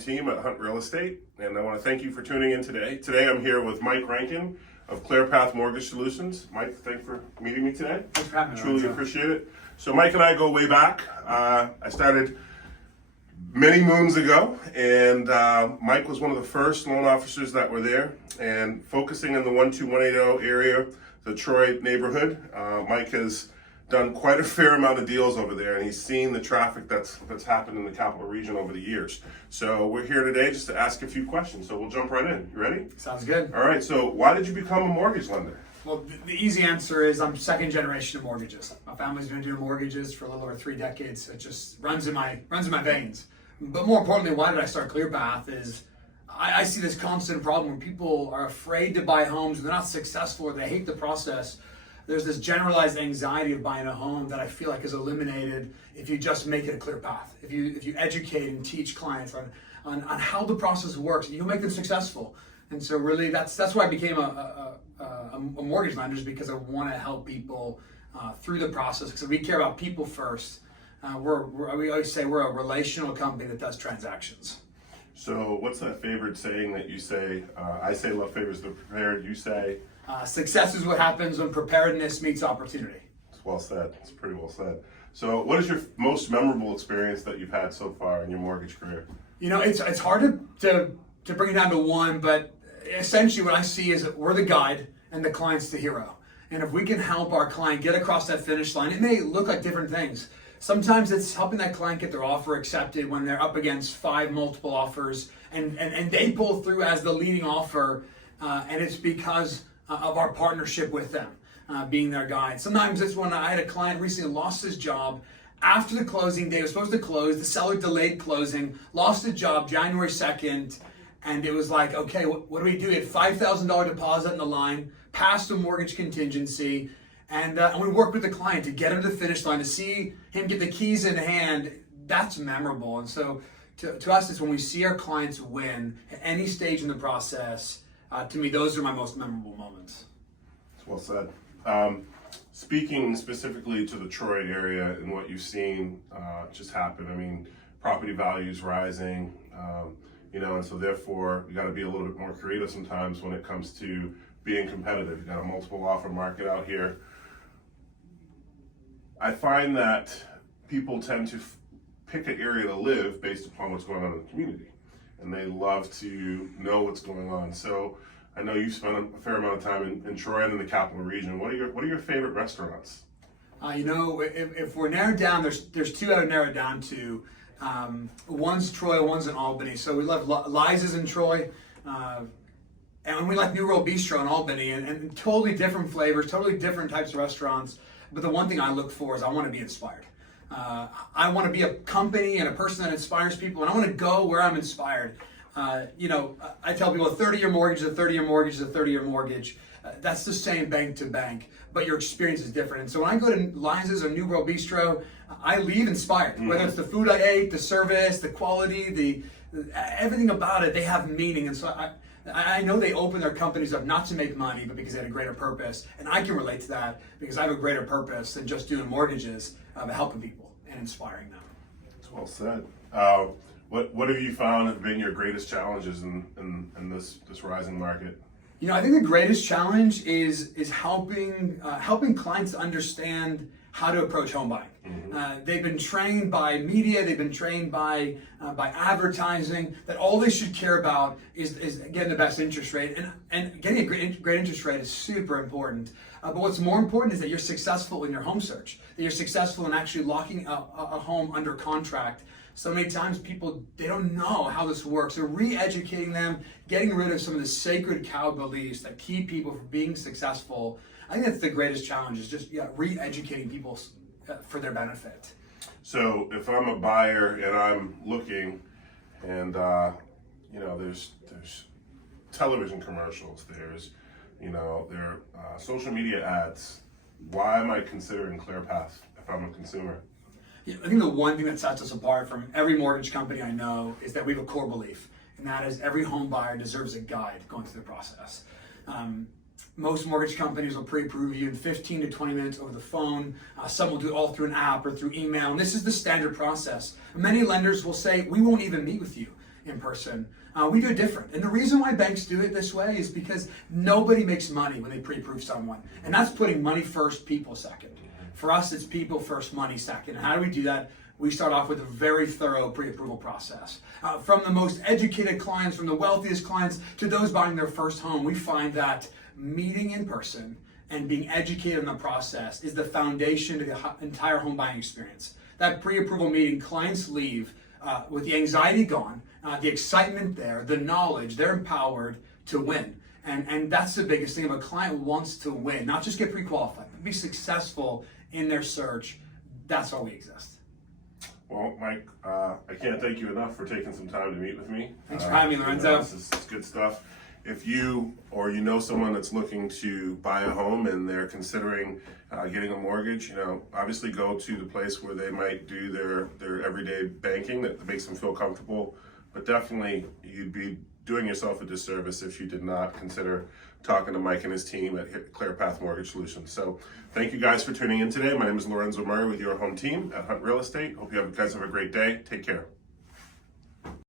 team at Hunt Real Estate, and I want to thank you for tuning in today. Today I'm here with Mike Rankin of ClearPath Mortgage Solutions. Mike, thanks for meeting me today. Thanks for having me. Truly appreciate it. So Mike and I go way back. I started many moons ago, and Mike was one of the first loan officers that were there, and focusing in the 12180 area, the Troy neighborhood. Mike has done quite a fair amount of deals over there, and he's seen the traffic that's happened in the capital region over the years. So we're here today just to ask a few questions. So we'll jump right in. You ready? Sounds good. All right. So why did you become a mortgage lender? Well, the easy answer is I'm second generation of mortgages. My family's been doing mortgages for a little over 3 decades. It just runs in my veins. But more importantly, why did I start ClearPath is I see this constant problem where people are afraid to buy homes and they're not successful or they hate the process. There's this generalized anxiety of buying a home that I feel like is eliminated if you just make it a clear path. If you educate and teach clients on how the process works, you'll make them successful. And so really that's why I became a mortgage lender, is because I want to help people through the process, because we care about people first. We always say we're a relational company that does transactions. So what's that favorite saying that you say? I say love favors the prepared. You say? Success is what happens when preparedness meets opportunity. It's well said. It's pretty well said. So what is your most memorable experience that you've had so far in your mortgage career? You know, it's hard to bring it down to one, but essentially what I see is that we're the guide and the client's the hero. And if we can help our client get across that finish line, it may look like different things. Sometimes it's helping that client get their offer accepted when they're up against 5 multiple offers and they pull through as the leading offer, and it's because of our partnership with them, being their guide. Sometimes it's when I had a client recently lost his job after the closing day. Was supposed to close, the seller delayed closing, lost his job January 2nd, and it was like, okay, what do we do? He had $5,000 deposit in the line, passed the mortgage contingency, and we worked with the client to get him to the finish line, to see him get the keys in hand. That's memorable. And so to us, it's when we see our clients win at any stage in the process. To me, those are my most memorable moments. That's well said. Speaking specifically to the Troy area and what you've seen just happen, I mean, property values rising, and so therefore you got to be a little bit more creative sometimes when it comes to being competitive. You got a multiple offer market out here. I find that people tend to pick an area to live based upon what's going on in the community, and they love to know what's going on. So I know you spent a fair amount of time in Troy and in the capital region. What are your favorite restaurants? If we're narrowed down, there's 2 I would narrow it down to. One's Troy, one's in Albany. So we love Liza's in Troy, and we like New World Bistro in Albany, and totally different flavors, totally different types of restaurants. But the one thing I look for is I want to be inspired. I want to be a company and a person that inspires people, and I want to go where I'm inspired. I tell people a 30-year mortgage is a 30-year mortgage is a 30-year mortgage. That's the same bank to bank, but your experience is different. And so when I go to Liza's or New World Bistro, I leave inspired. Whether it's the food I ate, the service, the quality, everything about it, they have meaning. And so I know they open their companies up not to make money, but because they had a greater purpose. And I can relate to that because I have a greater purpose than just doing mortgages, but helping people and inspiring them. That's well said. What have you found have been your greatest challenges in this rising market? I think the greatest challenge is helping clients understand how to approach home buying. Mm-hmm. They've been trained by media, they've been trained by advertising that all they should care about is getting the best interest rate, and getting a great interest rate is super important. But what's more important is that you're successful in your home search, that you're successful in actually locking a home under contract. So many times people, they don't know how this works. So re-educating them, getting rid of some of the sacred cow beliefs that keep people from being successful. I think that's the greatest challenge, is just re-educating people for their benefit. So if I'm a buyer and I'm looking, and there's television commercials, there's there are social media ads. Why am I considering ClearPath if I'm a consumer? I think the one thing that sets us apart from every mortgage company I know is that we have a core belief, and that is every home buyer deserves a guide going through the process. Most mortgage companies will pre-approve you in 15 to 20 minutes over the phone. Some will do it all through an app or through email, and this is the standard process. Many lenders will say, we won't even meet with you in person. We do it different. And the reason why banks do it this way is because nobody makes money when they pre-approve someone. And that's putting money first, people second. For us, it's people first, money second. And how do we do that? We start off with a very thorough pre-approval process. From the most educated clients, from the wealthiest clients, to those buying their first home, we find that meeting in person and being educated in the process is the foundation to the entire home buying experience. That pre-approval meeting, clients leave with the anxiety gone, the excitement there, the knowledge, they're empowered to win. And that's the biggest thing. If a client wants to win, not just get pre-qualified, but be successful in their search, that's why we exist. Well, Mike, I can't thank you enough for taking some time to meet with me. Thanks for having me, Lorenzo. This is good stuff. If you or you know someone that's looking to buy a home and they're considering getting a mortgage, obviously go to the place where they might do their everyday banking that makes them feel comfortable. But definitely, you'd be doing yourself a disservice if you did not consider talking to Mike and his team at ClearPath Mortgage Solutions. So thank you guys for tuning in today. My name is Lorenzo Murray with your home team at Hunt Real Estate. Hope you guys have a great day. Take care.